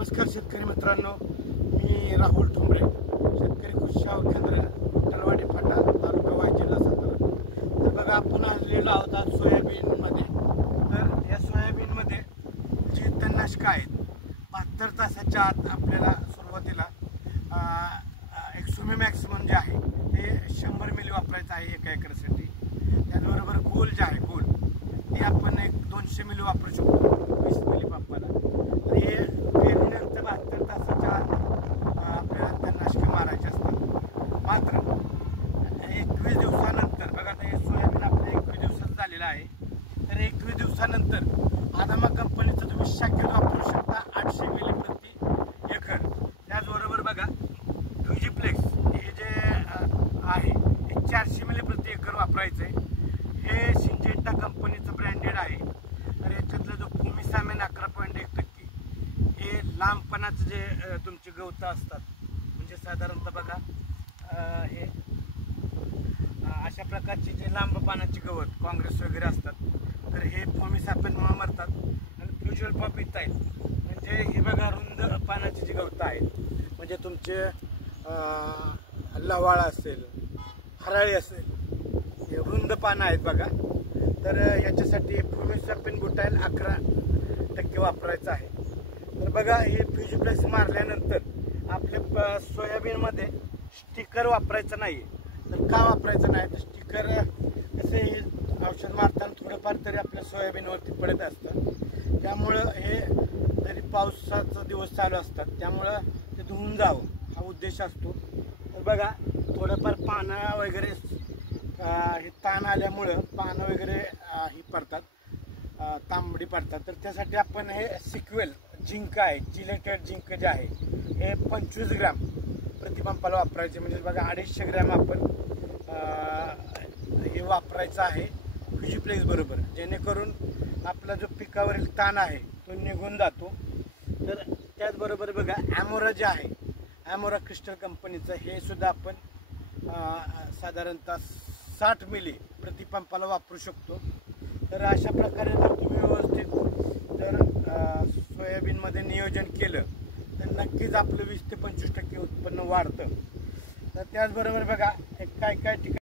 नमस्कार शेतकरी मित्रांनो, मी राहुल ठोंबरे, शेतकरी कृषी सेवा केंद्र टलवाडी फाटा, तालुका वाई, जिल्हा सातारा. तर बघा, आपण आलेलो आहोत आज सोयाबीनमध्ये. तर या सोयाबीनमध्ये जी तणनाशकं आहेत 72 तासाच्या आत आपल्याला सुरुवातीला एक्सोमी मॅक्सिमम जे आहे ते 100 मिली वापरायचं आहे एका एकरसाठी. त्याचबरोबर गोल जे आहे गोल ते आपण 200 मिली वापरू शकतो 20 मिली पंपाला. तर हे पेरणीनंतर 72 तासाच्या आत आपल्याला तणनाशके मारायचे असतात. मात्र 21 दिवसानंतर बघा, आता हे सोयाबीन आपलं 21 दिवसाचं झालेलं आहे. तर 21 दिवसानंतर आदामा कंपनीचं तुम्ही शक्यतो वापरू शकता 800 मिली प्रति एकर. त्याचबरोबर बघा, फ्युजीप्लेक्स हे जे आहे हे 400 मिली प्रति एकर वापरायचं आहे. हे सिंजेंटा कंपनीचं ब्रँडेड आहे. तर याच्यातलं जो फुमिसामेन 11.1% हे लांबपणाचं जे तुमचे गवतं असतात, म्हणजे साधारणतः बघा हे अशा प्रकारची जे लांब पानाची गवत काँग्रेस वगैरे असतात, तर हे फुमिसामेनमुळे मरतात. आणि फ्युजल पॉप इथाईल म्हणजे हे बघा रुंद पानाची जी गवतं आहेत, म्हणजे तुमचे लवाळ असेल, हराळी असेल, हे रुंद पानं आहेत बघा. तर याच्यासाठी फ्युमिसामेन बुटाईल 11% वापरायचं आहे. तर बघा, हे फ्युजीप्लेक्स मारल्यानंतर आपल्या सोयाबीनमध्ये स्टिकर वापरायचं नाही. तर का वापरायचं नाही? तर स्टिकर कसे हे औषध मारताना थोडंफार तरी आपल्या सोयाबीनवरती पडत असतं. त्यामुळं हे जरी पावसाचा दिवस चालू असतात त्यामुळं ते धुवून जावं हा उद्देश असतो. तर बघा, थोडंफार पानं वगैरे हे ताण आल्यामुळं पानं वगैरे ही पडतात, तांबडी पडतात. तर त्यासाठी आपण हे सिक्वेल झिंक आहे, जिलेटेड झिंक जे आहे हे 25 ग्रॅम प्रतिपंपाला वापरायचे. म्हणजे बघा 250 ग्रॅम आपण हे वापरायचं आहे फ्युजीप्लेक्स बरोबर, जेणेकरून आपला जो पिकावरील ताण आहे तो निघून जातो. तर त्याचबरोबर बघा, ॲमोरा जे आहे, ॲमोरा क्रिस्टल कंपनीचं हे सुद्धा आपण साधारणतः 60 मिली प्रतिपंपाला वापरू शकतो. तर अशा प्रकारे जर तुम्ही व्यवस्थित जर सोयाबीनमध्ये नियोजन केलं तर नक्कीच आपलं 20 ते 25% उत्पन्न वाढतं. तर त्याचबरोबर बघा, काय काय ठिकाणी